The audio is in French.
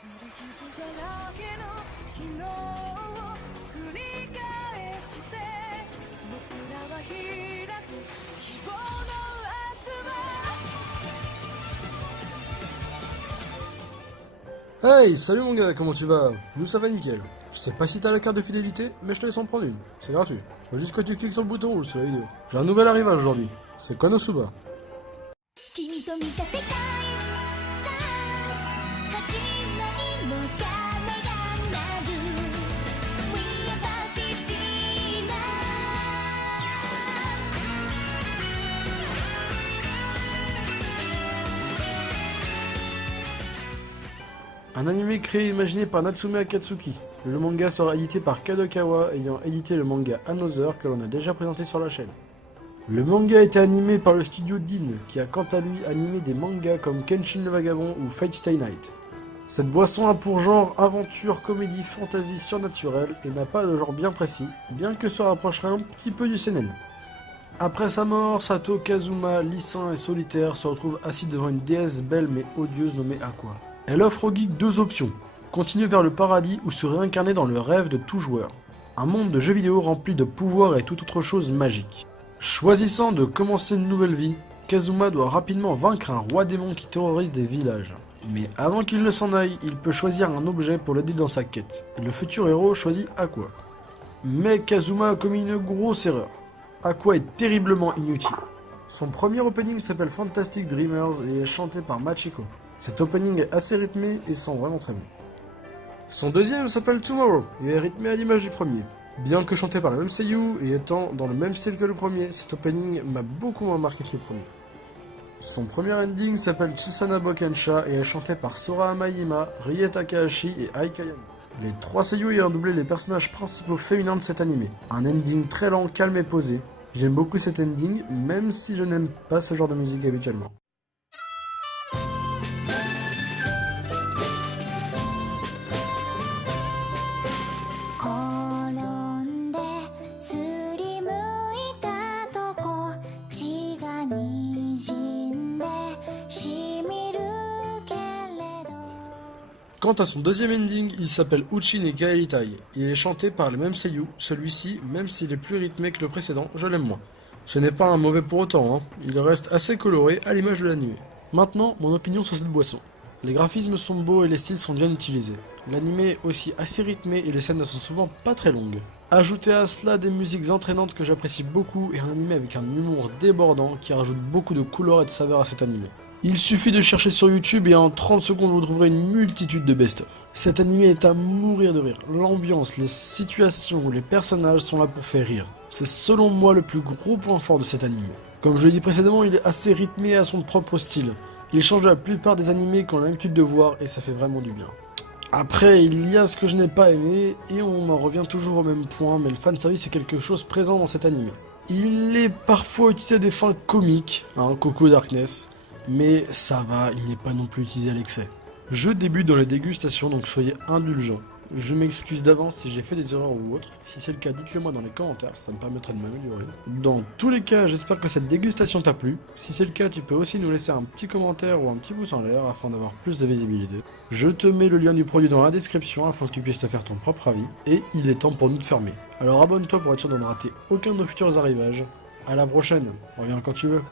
擦り傷だらけの昨日を繰り返して僕らは開く希望の明日は。 Hey, salut mon gars, comment tu vas? Nous ça va nickel. Je sais pas si t'as la carte de fidélité, mais je te laisse en prendre une. C'est gratuit. Faut juste que tu cliques sur le bouton rouge sur la vidéo. J'ai un nouvel arrivage aujourd'hui. C'est Konosuba. 君と見た世界さあ始まりの鐘が鳴る We are Pacific now。 Un animé créé et imaginé par Natsume Akatsuki. Le manga sera édité par Kadokawa, ayant édité le manga Another que l'on a déjà présenté sur la chaîne. Le manga a été animé par le studio Dean, qui a quant à lui animé des mangas comme Kenshin le Vagabond ou Fate Stay Night. Cette boisson a pour genre aventure, comédie, fantasy surnaturelle et n'a pas de genre bien précis, bien que se rapprocherait un petit peu du seinen. Après sa mort, Sato Kazuma, lycéen et solitaire, se retrouve assis devant une déesse belle mais odieuse nommée Aqua. Elle offre au geek deux options, continuer vers le paradis ou se réincarner dans le rêve de tout joueur. Un monde de jeux vidéo rempli de pouvoirs et toute autre chose magique. Choisissant de commencer une nouvelle vie, Kazuma doit rapidement vaincre un roi démon qui terrorise des villages. Mais avant qu'il ne s'en aille, il peut choisir un objet pour l'aider dans sa quête. Le futur héros choisit Aqua. Mais Kazuma a commis une grosse erreur. Aqua est terriblement inutile. Son premier opening s'appelle Fantastic Dreamers et est chanté par Machiko. Cet opening est assez rythmé et sent vraiment très bon. Son deuxième s'appelle Tomorrow et est rythmé à l'image du premier. Bien que chanté par la même seiyuu et étant dans le même style que le premier, cet opening m'a beaucoup moins marqué que le premier. Son premier ending s'appelle Chisana Bokensha et est chanté par Sora Amayima, Rie Takahashi et Ai Kayami. Les trois seiyuu ayant doublé les personnages principaux féminins de cet animé. Un ending très lent, calme et posé. J'aime beaucoup cet ending, même si je n'aime pas ce genre de musique habituellement. 'Quant à son deuxième ending, il s'appelle Uchin et Kaelitai. Il est chanté par les mêmes seiyuu, celui-ci, même s'il est plus rythmé que le précédent, je l'aime moins. Ce n'est pas un mauvais pour autant, hein. Il reste assez coloré à l'image de l'anime. Maintenant, mon opinion sur cette boisson. Les graphismes sont beaux et les styles sont bien utilisés. L'anime est aussi assez rythmé et les scènes ne sont souvent pas très longues. Ajoutez à cela des musiques entraînantes que j'apprécie beaucoup et un anime avec un humour débordant qui rajoute beaucoup de couleurs et de saveurs à cet anime. Il suffit de chercher sur YouTube et en 30 secondes vous trouverez une multitude de best-of. Cet anime est à mourir de rire. L'ambiance, les situations, les personnages sont là pour faire rire. C'est selon moi le plus gros point fort de cet anime. Comme je l'ai dit précédemment, il est assez rythmé à son propre style. Il change de la plupart des animés qu'on a l'habitude de voir et ça fait vraiment du bien. Après, il y a ce que je n'ai pas aimé et on en revient toujours au même point, mais le fanservice est quelque chose présent dans cet anime. Il est parfois utilisé à des fins comiques, Coco Darkness, mais ça va, il n'est pas non plus utilisé à l'excès. Je débute dans les dégustations, donc soyez indulgents. Je m'excuse d'avance si j'ai fait des erreurs ou autres. Si c'est le cas, dites-le moi dans les commentaires, ça me permettrait de m'améliorer. Dans tous les cas, j'espère que cette dégustation t'a plu. Si c'est le cas, tu peux aussi nous laisser un petit commentaire ou un petit pouce en l'air afin d'avoir plus de visibilité. Je te mets le lien du produit dans la description afin que tu puisses te faire ton propre avis. Et il est temps pour nous de fermer. Alors abonne-toi pour être sûr de ne rater aucun de nos futurs arrivages. À la prochaine, reviens quand tu veux.